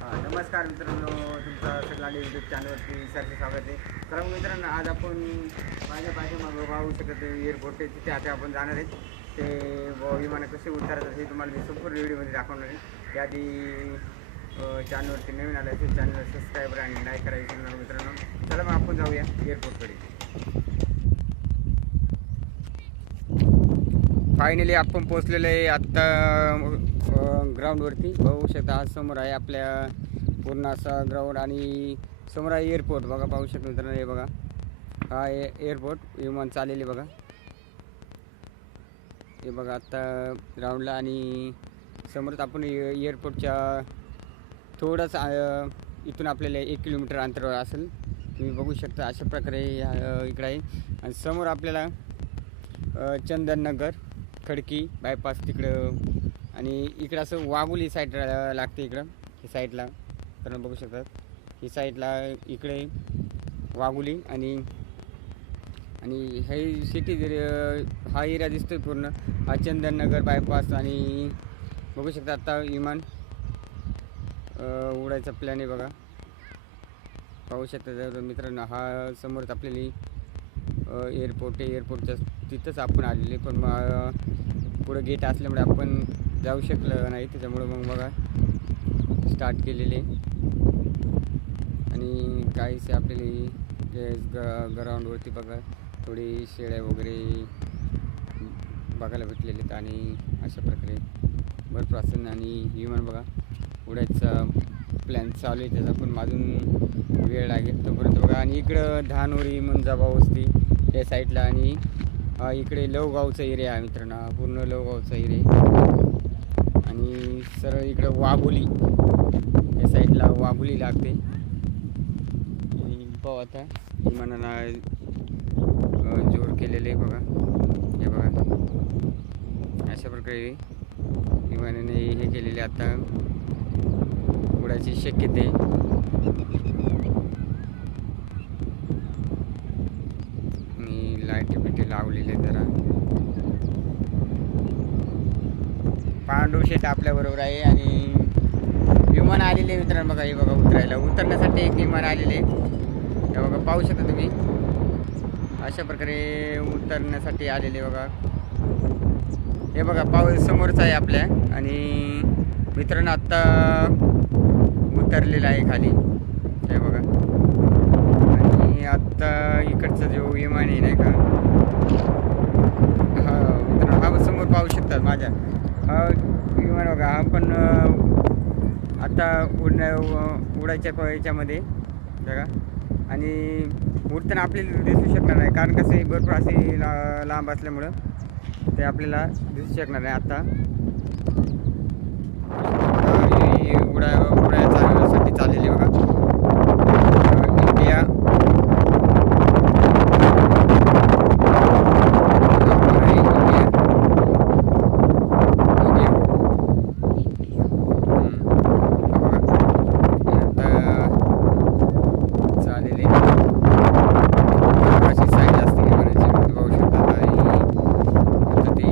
नमस्कार मित्रांनो तुमचं सगळ्यांनी यूट्यूब चॅनलवरती सरचे स्वागत आहे. तर मग मित्रांनो आज आपण माझ्या पाठीमागं पाहू शकत एअरपोर्ट आहे तिथे आता आपण जाणार आहे. ते व विमानं कसे उतरतात हे तुम्हाला मी संपूर्ण व्हिडिओमध्ये दाखवणार आहे. त्याआधी चॅनलवरती नवीन आलं असेल चॅनल सबस्क्राईबर आणि लाईक करायला विसरणार मित्रांनो. चला मग आपण जाऊया एअरपोर्टकडे फायनली आपण पोचलेलो आहे. आत्ता ग्राउंडवरती बघू शकता आज समोर आहे आपल्या पूर्ण असा ग्राउंड आणि समोर आहे एअरपोर्ट बघा पाहू शकता मित्रांनो हे बघा. हा ए एअरपोर्ट विमान चालेल बघा. हे बघा आत्ता ग्राउंडला आणि समोरच आपण ए- एअरपोर्टच्या थोडंच इथून आपल्याला एक किलोमीटर अंतरावर असेल. तुम्ही बघू शकता अशा प्रकारे इकडं आहे. आणि समोर आपल्याला चंदननगर खडकी बायपास तिकडं आणि इकडं असं वाघुली साईड लागते इकडं ही साईडला तर बघू शकतात. ही साईडला इकडे वागुली आणि आणि हे सिटी हा एरिया दिसतोय पूर्ण. हा चंदननगर बायपास आणि बघू शकता आत्ता विमान उडायचा प्लॅन आहे बघा. पाहू शकता जर मित्रांनो हा समोरच आपल्याला एअरपोर्ट आहे. एअरपोर्टच्या तिथंच आपण आलेले पण मग पुढं गेट असल्यामुळे आपण जाऊ शकलं नाही त्याच्यामुळं मग बघा. स्टार्ट केलेले. आणि काहीसे आपल्याला ग ग्राउंडवरती बघा थोडी शेळ्या वगैरे बघायला भेटलेले आहेत आणि अशा प्रकारे भरपूर असेल. आणि विमान बघा उडायचा प्लॅन चालू आहे त्याचा पण माझून वेळ लागेल तोपर्यंत बघा. आणि इकडं धानोरी मंजाबा वस्ती या साईडला आणि इकडे लवगावचा एरिया आहे मित्रांनो. पूर्ण लवगावचा एरिया सरळ इकडं वाघोली. या साईडला वाघोली लागते. आणि पाहू आता विमानाला जोर केलेले आहे बघा. हे बघा. अशा प्रकारे विमानाने हे केलेले आता उडायची शक्यते. मी आणि लाईटी बिटी लावलेले जरा. पांडू शेट आपल्याबरोबर आहे आणि विमान आलेले मित्रांनो बघा हे बघा उतरायला. उतरण्यासाठी एक विमान आलेले हे बघा पाहू शकता तुम्ही. अशा प्रकारे उतरण्यासाठी आलेले बघा. हे बघा पाऊस समोरच आहे आपल्या. आणि मित्रांनो आत्ता उतरलेला आहे खाली. हे बघा. आणि आत्ता इकडचं जो विमान आहे नाही का? हा मित्रांनो हा समोर पाहू शकतात माझ्या. विमान बघा हा पण आता उडण्या उडायच्या प- याच्यामध्ये बघा. आणि उडताना आपल्याला दिसू शकणार नाही कारण कसं भरपूर असे ला लांब असल्यामुळं ते आपल्याला दिसू शकणार नाही आत्ता उडा उडायसाठी चाललेली बघा इंडिया चालेल अशी साईज असते विमानाची तुम्ही पाहू शकता आणि आता ते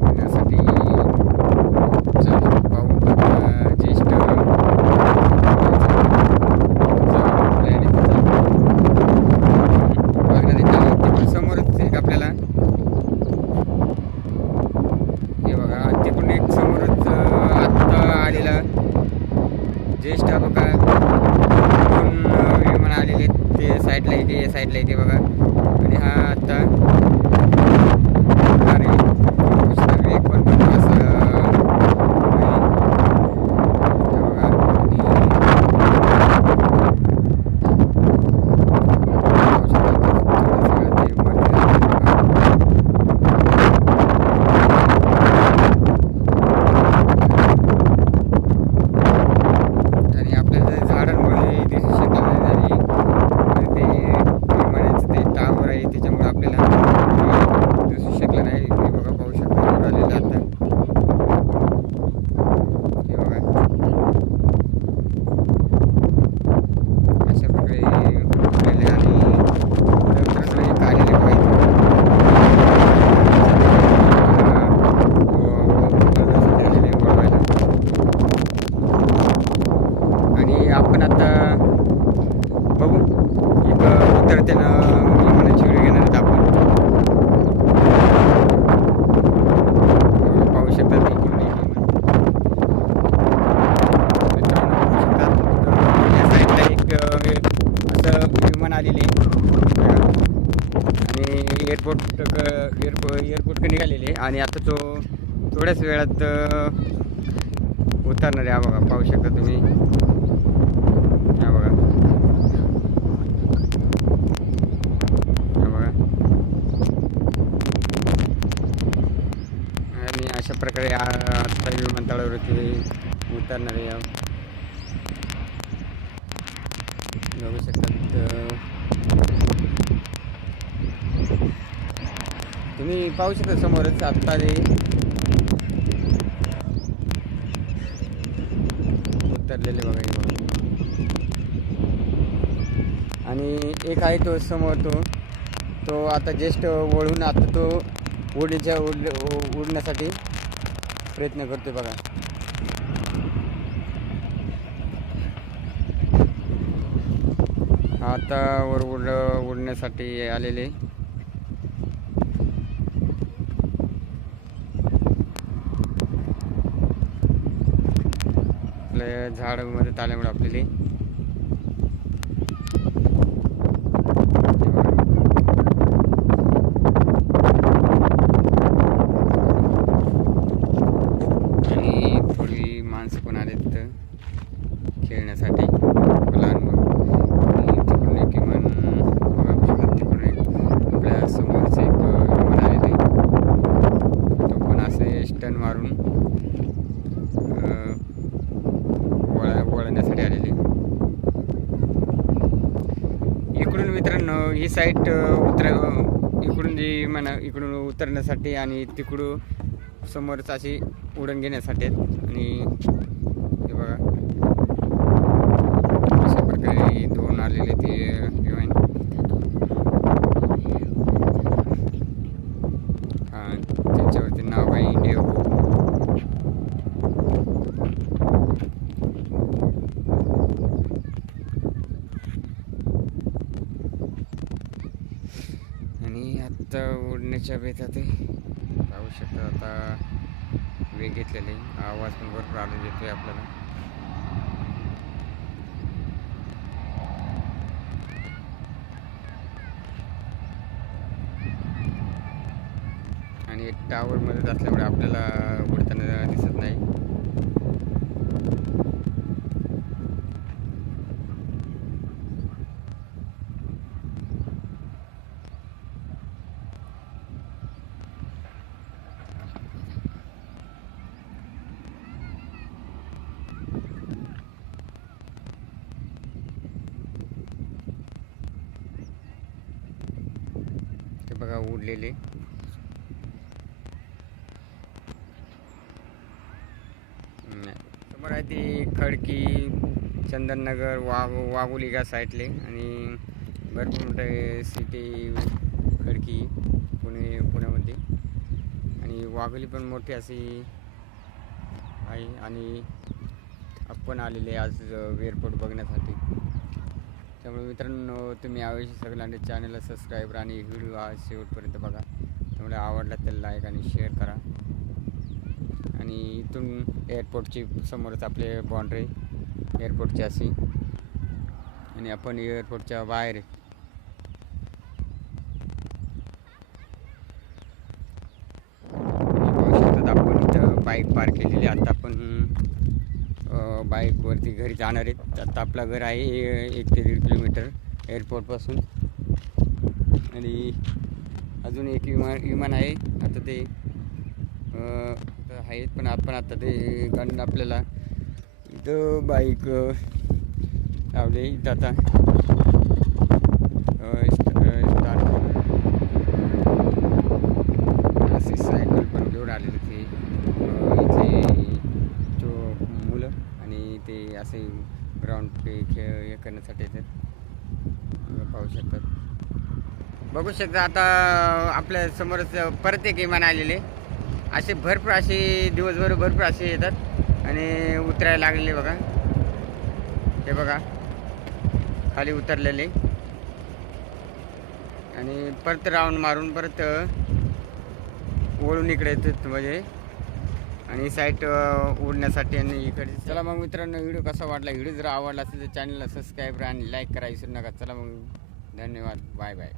उडण्यासाठी चालू पाहू आता ज्येष्ठ प्लॅन बघण्यात तिकडून समोरच एक आपल्याला हे बघा तिकडून एक समोरच अं, आत्ता आलेला ज्येष्ठ बघा दोन अं, विमान आलेले आहेत. ते साईडला येते या बघा आणि हा आता अरे पुस्तक वेग पण भरपूर असं आहे. हे बघा आणि पाहू शकता थोडं सगळं ते वरती आहे बघा. आणि आपल्याला ते झाडांमुळे दिसू शकत नाही आणि ते विमानाचं ते टावर आहे त्याच्यामुळे आपल्याला पद्धतीनं विमानाची व्हिडिओ घेणार आहेत आपण अं, पाहू शकता ते इकडून एक विमान. मित्रांनो, पाहू शकता. अं, या साईडला एक अं, हे असं विमान आलेले आहे. आणि एअरपोर्ट पटकन निघालेले आणि आता तो थोड्याच वेळात उतरणार आहे. बघा पाहू शकता तुम्ही. हा बघा. हा बघा. आणि अशा प्रकारे आता विमानतळावरती उतरणार आहे बघू शकतात अं, तुम्ही पाहू शकता समोरच आत्ता ते उतरलेले बघा हे बघा. आणि एक आहे तो समोर तो. तो आता जस्ट वळून आता तो उडीच्या उड उडण्यासाठी प्रयत्न करतोय बघा. आता वर उड उडण्यासाठी आलेले. आपल्या झाडामध्ये ताल्यामुळे आपल्याला आणि थोडी माणसं पण आले तिथं खेळण्यासाठी लहान मुलं आणि तिकडून एक विमान बघा बघा, तिकडून एक आपल्या समोरच एक विमान आलेलं आहे तो पण असे स्टन मारून अं, वळा वळण्यासाठी आलेले इकडून मित्रांनो ही साईट उतर इकडून जी म्हणा इकडून उतरण्यासाठी आणि तिकडून समोरच अशी उडण घेण्यासाठी आणि हे बघा. अशा प्रकारे दोन आलेले ते विमान हा त्यांच्यावरती नाव आहे इंडिया आणि आत्ता पाण्याच्या बेतात पाहू शकता आता वेग घेतलेले आवाज पण भरपूर आनंद येतोय आपल्याला. आणि एक मध्ये असल्यामुळे आपल्याला उडताना दिसत नाही ते बघा उडलेले. समोर आहे ती खडकी चंदननगर वाघ वाघोली या साईडले. आणि भरपूर मोठे सिटी खडकी पुणे पुण्यामध्ये. आणि वाघोली पण मोठी अशी आहे. आणि आपण आलेले आज एअरपोर्ट बघण्यासाठी. त्यामुळे मित्रांनो तुम्ही यावेळी सगळ्यांनी चॅनलला सबस्क्राईबर आणि व्हिडिओ हा शेवटपर्यंत बघा. त्यामुळे आवडला तर लाईक आणि शेअर करा. आणि इथून एअरपोर्टची समोरच आपले बाउंड्री एअरपोर्टची अशी. आणि आपण एअरपोर्टच्या बाहेर आहे. आपण इथं बाईक पार्क केलेली आता आपण बाईकवरती घरी जाणार आहेत. आता आपलं घर आहे एक ते दीड किलोमीटर एअरपोर्टपासून आणि अजून एक विमान विमान आहे. आता ते आता आहेत पण आपण आता ते कारण आपल्याला इथं बाईक लावले इथं आता अ, स्ट- अ, स्टार्ट असे सायकल पण घेऊन आलेले ते अ, इथले जो मुलं आणि ते असे ग्राउंड पे खेळ हे करण्यासाठी येतात. पाहू शकतात बघू शकता आता आपल्या समोरच परत एक विमान आलेले. असे भरपूर असे दिवसभर भरपूर असे येतात आणि उतरायला लागलेले बघा. हे बघा. खाली उतरलेले. आणि परत राऊंड मारून परत वळून इकडे येतात म्हणजे. आणि साईट उडण्यासाठी आणि इकडे चला मग मित्रांनो व्हिडिओ कसा वाटला? व्हिडिओ जर आवडला असेल तर चॅनलला सबस्क्राईब आणि लाईक करा विसरू नका. चला मग धन्यवाद. Bye bye